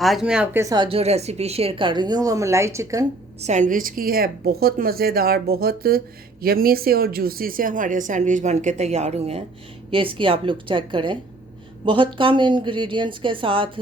आज मैं आपके साथ जो रेसिपी शेयर कर रही हूँ वो मलाई चिकन सैंडविच की है। बहुत मज़ेदार, बहुत यम्मी से और जूसी से हमारे सैंडविच बन के तैयार हुए हैं। ये इसकी आप लुक चेक करें। बहुत कम इंग्रेडिएंट्स के साथ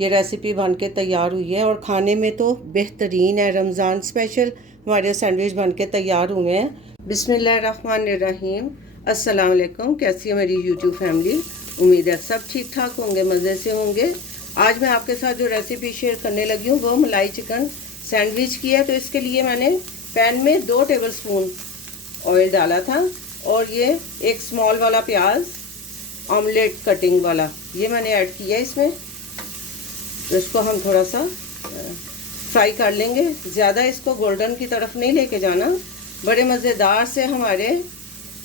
ये रेसिपी बन के तैयार हुई है और खाने में तो बेहतरीन है। रमज़ान स्पेशल हमारे सैंडविच बन के तैयार हुए हैं। बिस्मिल्लाहिर्रहमानिर्रहीम। अस्सलाम वालेकुम। कैसी है मेरी यूट्यूब फैमिली? उम्मीद है सब ठीक ठाक होंगे, मज़े से होंगे। आज मैं आपके साथ जो रेसिपी शेयर करने लगी हूँ वो मलाई चिकन सैंडविच की है। तो इसके लिए मैंने पैन में 2 टेबलस्पून ऑयल डाला था और ये एक स्मॉल वाला प्याज ऑमलेट कटिंग वाला ये मैंने ऐड किया इसमें। तो इसको हम थोड़ा सा फ्राई कर लेंगे। ज़्यादा इसको गोल्डन की तरफ नहीं लेके जाना। बड़े मज़ेदार से हमारे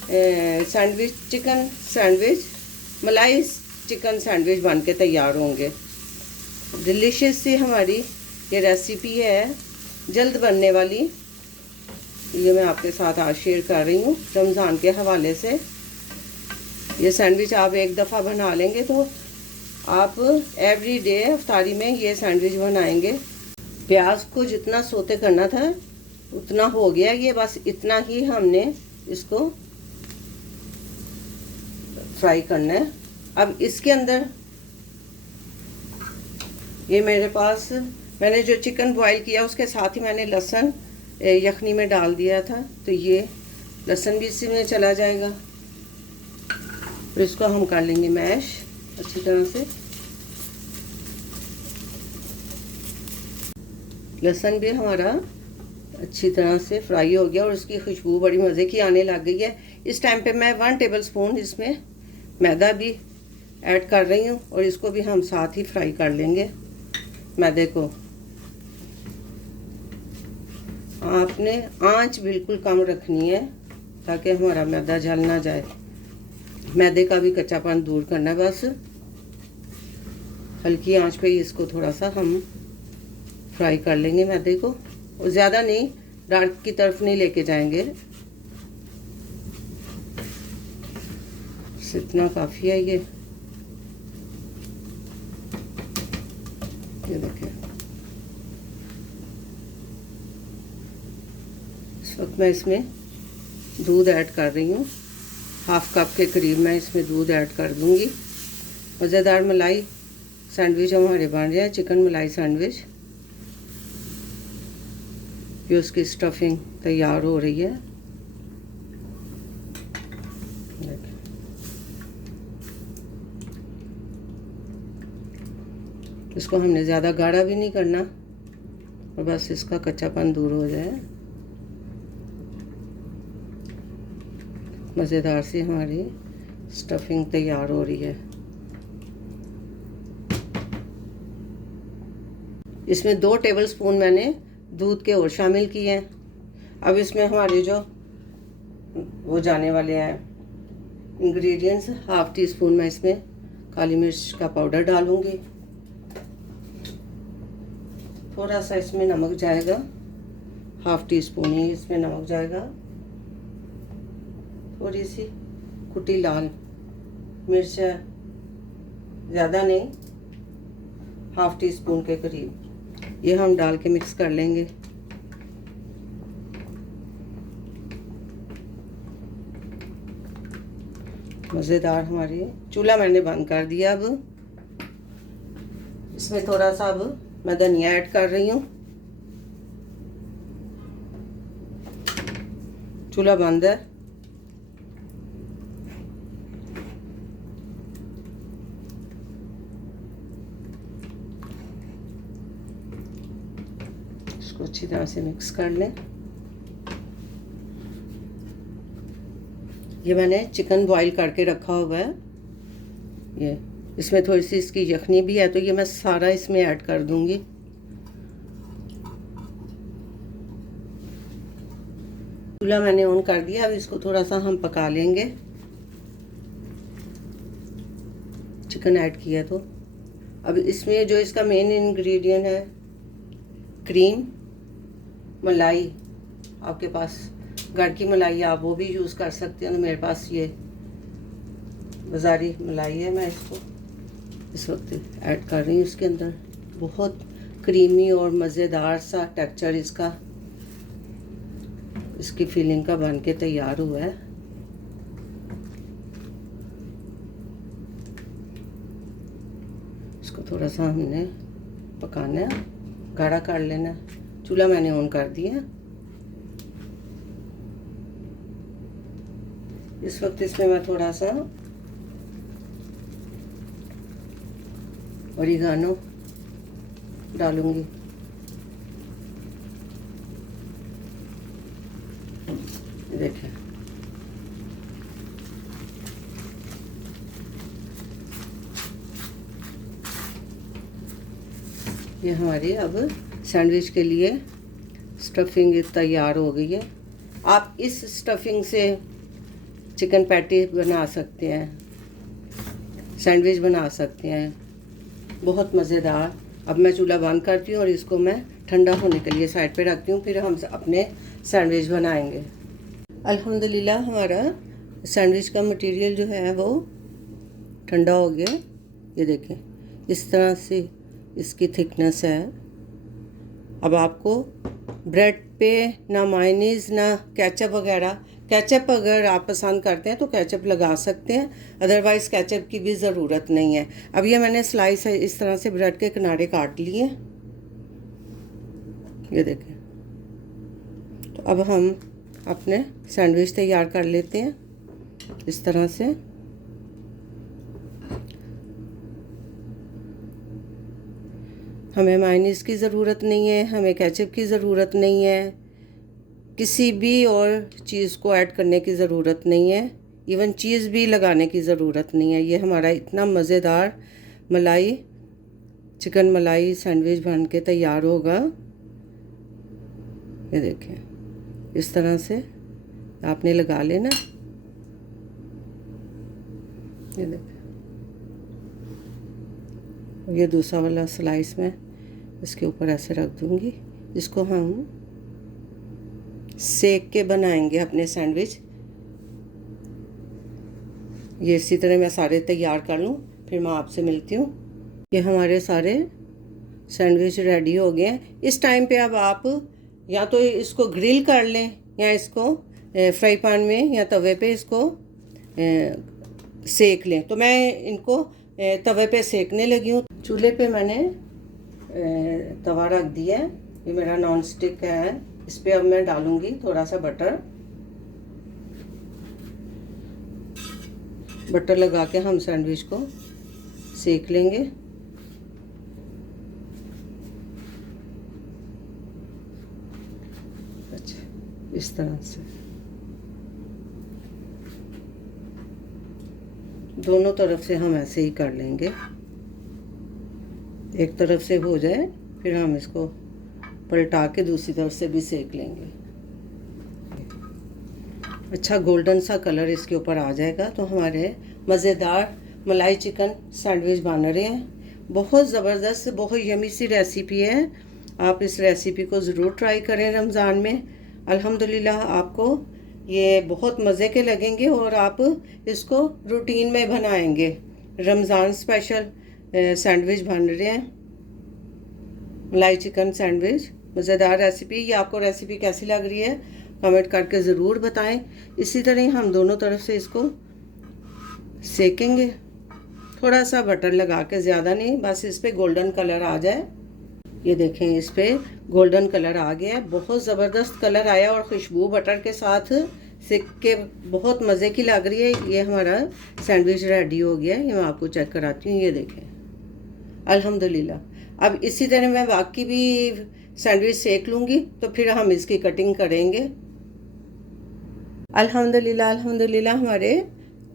सैंडविच चिकन सैंडविच मलाई चिकन सैंडविच बन के तैयार होंगे। डिलीशियस सी हमारी ये रेसिपी है, जल्द बनने वाली। ये मैं आपके साथ आज शेयर कर रही हूँ रमज़ान के हवाले से। ये सैंडविच आप एक दफ़ा बना लेंगे तो आप एवरी डे इफ्तारी में ये सैंडविच बनाएंगे। प्याज को जितना सोते करना था उतना हो गया, ये बस इतना ही हमने इसको फ्राई करना है। अब इसके अंदर ये मेरे पास मैंने जो चिकन बॉईल किया उसके साथ ही मैंने लहसुन यखनी में डाल दिया था, तो ये लहसुन भी इसी में चला जाएगा। तो इसको हम कर लेंगे मैश अच्छी तरह से। लहसुन भी हमारा अच्छी तरह से फ्राई हो गया और उसकी खुशबू बड़ी मज़े की आने लग गई है। इस टाइम पे मैं 1 टेबलस्पून इसमें मैदा भी ऐड कर रही हूँ और इसको भी हम साथ ही फ्राई कर लेंगे। मैदे को आपने आंच बिल्कुल कम रखनी है ताकि हमारा मैदा जल ना जाए। मैदे का भी कच्चापन दूर करना है। बस हल्की आंच पे ही इसको थोड़ा सा हम फ्राई कर लेंगे मैदे को, और ज़्यादा नहीं, डार्क की तरफ नहीं लेके जाएंगे। इतना काफ़ी है ये देखिए। इस वक्त मैं इसमें दूध ऐड कर रही हूँ। 1/2 कप के करीब मैं इसमें दूध ऐड कर दूँगी। मज़ेदार मलाई सैंडविच हमारे बन रहे हैं, चिकन मलाई सैंडविच। ये उसकी स्टफिंग तैयार हो रही है। इसको हमने ज़्यादा गाढ़ा भी नहीं करना और बस इसका कच्चापन दूर हो जाए। मज़ेदार सी हमारी स्टफिंग तैयार हो रही है। इसमें 2 टेबलस्पून मैंने दूध के और शामिल किए हैं। अब इसमें हमारे जो वो जाने वाले हैं इंग्रेडिएंट्स, 1/2 टीस्पून मैं इसमें काली मिर्च का पाउडर डालूंगी। थोड़ा सा इसमें नमक जाएगा, 1/2 टीस्पून ही इसमें नमक जाएगा। थोड़ी सी कुटी लाल मिर्च है, ज़्यादा नहीं, 1/2 टीस्पून के करीब। ये हम डाल के मिक्स कर लेंगे। मज़ेदार हमारी चूल्हा मैंने बंद कर दिया। अब इसमें थोड़ा सा अब मैं धनिया ऐड कर रही हूँ। चूल्हा बंद है। इसको अच्छी तरह से मिक्स कर लें। ये मैंने चिकन बॉईल करके रखा हुआ है। ये इसमें थोड़ी सी इसकी यखनी भी है, तो ये मैं सारा इसमें ऐड कर दूंगी। चूल्हा मैंने ऑन कर दिया। अब इसको थोड़ा सा हम पका लेंगे। चिकन ऐड किया तो अब इसमें जो इसका मेन इंग्रेडिएंट है क्रीम मलाई। आपके पास घर की मलाई आप वो भी यूज़ कर सकते हैं। तो मेरे पास ये बाज़ारी मलाई है, मैं इसको इस वक्त ऐड कर रही हूँ इसके अंदर। बहुत क्रीमी और मज़ेदार सा टेक्सचर इसकी फीलिंग का बन के तैयार हुआ है। इसको थोड़ा सा हमने पकाना है, गाढ़ा कर लेना है। चूल्हा मैंने ऑन कर दिया। इस वक्त इसमें मैं थोड़ा सा ओरिगानो डालूंगी। देखें, ये हमारी अब सैंडविच के लिए स्टफिंग तैयार हो गई है। आप इस स्टफिंग से चिकन पैटी बना सकते हैं, सैंडविच बना सकते हैं, बहुत मज़ेदार। अब मैं चूल्हा बंद करती हूँ और इसको मैं ठंडा होने के लिए साइड पे रखती हूँ, फिर हम अपने सैंडविच बनाएंगे। अल्हम्दुलिल्लाह हमारा सैंडविच का मटेरियल जो है वो ठंडा हो गया। ये देखें, इस तरह से इसकी थिकनेस है। अब आपको ब्रेड पे ना मायोनीज़ ना केचप वगैरह, केचप अगर आप पसंद करते हैं तो केचप लगा सकते हैं, अदरवाइज़ केचप की भी ज़रूरत नहीं है। अब ये मैंने स्लाइस इस तरह से ब्रेड के किनारे काट लिए। ये देखें। तो अब हम अपने सैंडविच तैयार कर लेते हैं इस तरह से। हमें मायोनीज़ की ज़रूरत नहीं है, हमें केचप की ज़रूरत नहीं है, किसी भी और चीज़ को ऐड करने की ज़रूरत नहीं है, इवन चीज़ भी लगाने की ज़रूरत नहीं है। ये हमारा इतना मज़ेदार चिकन मलाई सैंडविच बन के तैयार होगा। ये देखें, इस तरह से आपने लगा लेना। ये देखें, ये दूसरा वाला स्लाइस में इसके ऊपर ऐसे रख दूँगी। इसको हम सेक के बनाएंगे अपने सैंडविच। ये इसी तरह मैं सारे तैयार कर लूँ, फिर मैं आपसे मिलती हूँ। ये हमारे सारे सैंडविच रेडी हो गए हैं। इस टाइम पे अब आप या तो इसको ग्रिल कर लें या इसको फ्राई पैन में या तवे पे इसको सेक लें। तो मैं इनको तवे पे सेकने लगी हूँ। चूल्हे पे मैंने तवा रख दिया है, ये मेरा नॉन स्टिक है। इस पे अब मैं डालूंगी थोड़ा सा बटर लगा के हम सैंडविच को सेक लेंगे। अच्छा, इस तरह से दोनों तरफ से हम ऐसे ही कर लेंगे। एक तरफ से हो जाए फिर हम इसको पलटा के दूसरी तरफ से भी सेक लेंगे। अच्छा गोल्डन सा कलर इसके ऊपर आ जाएगा तो हमारे मज़ेदार मलाई चिकन सैंडविच बन रहे हैं। बहुत ज़बरदस्त, बहुत यमी सी रेसिपी है। आप इस रेसिपी को ज़रूर ट्राई करें रमज़ान में। अल्हम्दुलिल्लाह आपको ये बहुत मज़े के लगेंगे और आप इसको रूटीन में बनाएंगे। रमज़ान स्पेशल सैंडविच बन रहे हैं, मलाई चिकन सैंडविच, मज़ेदार रेसिपी। ये आपको रेसिपी कैसी लग रही है कमेंट करके ज़रूर बताएं। इसी तरह हम दोनों तरफ से इसको सेकेंगे, थोड़ा सा बटर लगा के, ज़्यादा नहीं, बस इस पर गोल्डन कलर आ जाए। ये देखें, इस पर गोल्डन कलर आ गया है, बहुत ज़बरदस्त कलर आया और खुशबू बटर के साथ सेक के बहुत मज़े की लग रही है। ये हमारा सैंडविच रेडी हो गया है। ये मैं आपको चेक कराती हूँ। ये देखें, अल्हम्दुलिल्लाह। अब इसी तरह मैं बाकी भी सैंडविच सेक लूँगी तो फिर हम इसकी कटिंग करेंगे। अल्हम्दुलिल्लाह अल्हम्दुलिल्लाह हमारे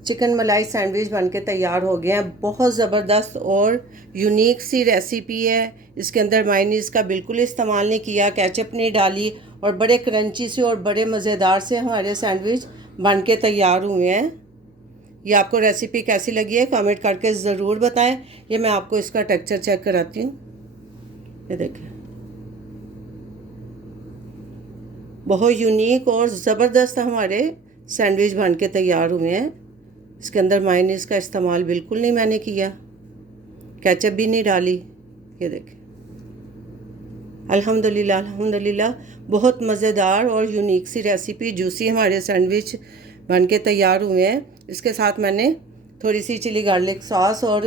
चिकन मलाई सैंडविच बनके तैयार हो गए हैं। बहुत ज़बरदस्त और यूनिक सी रेसिपी है। इसके अंदर मायोनीज़ का बिल्कुल इस्तेमाल नहीं किया, केचप नहीं डाली और बड़े क्रंची से और बड़े मज़ेदार से हमारे सैंडविच बनके तैयार हुए हैं। ये आपको रेसिपी कैसी लगी है कमेंट करके ज़रूर बताएं। ये मैं आपको इसका टेक्सचर चेक कराती हूँ। ये देखें, बहुत यूनिक और ज़बरदस्त हमारे सैंडविच बन के तैयार हुए हैं। इसके अंदर मायोनीज़ का इस्तेमाल बिल्कुल नहीं मैंने किया, केचप भी नहीं डाली। ये देखें, अल्हम्दुलिल्लाह अल्हम्दुलिल्लाह, बहुत मज़ेदार और यूनिक सी रेसिपी जूसी हमारे सैंडविच बन के तैयार हुए हैं। इसके साथ मैंने थोड़ी सी चिली गार्लिक सॉस और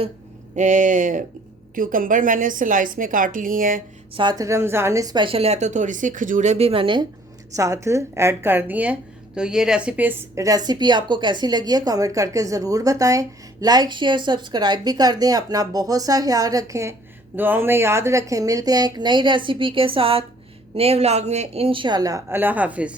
क्यूकम्बर मैंने स्लाइस में काट ली हैं। साथ रमज़ान स्पेशल है तो थोड़ी सी खजूरें भी मैंने साथ ऐड कर दी हैं। तो ये रेसिपी आपको कैसी लगी है कमेंट करके ज़रूर बताएं। लाइक शेयर सब्सक्राइब भी कर दें। अपना बहुत सा ख्याल रखें, दुआओं में याद रखें। मिलते हैं एक नई रेसिपी के साथ नए व्लॉग में इंशाल्लाह। अल्लाह हाफिज़।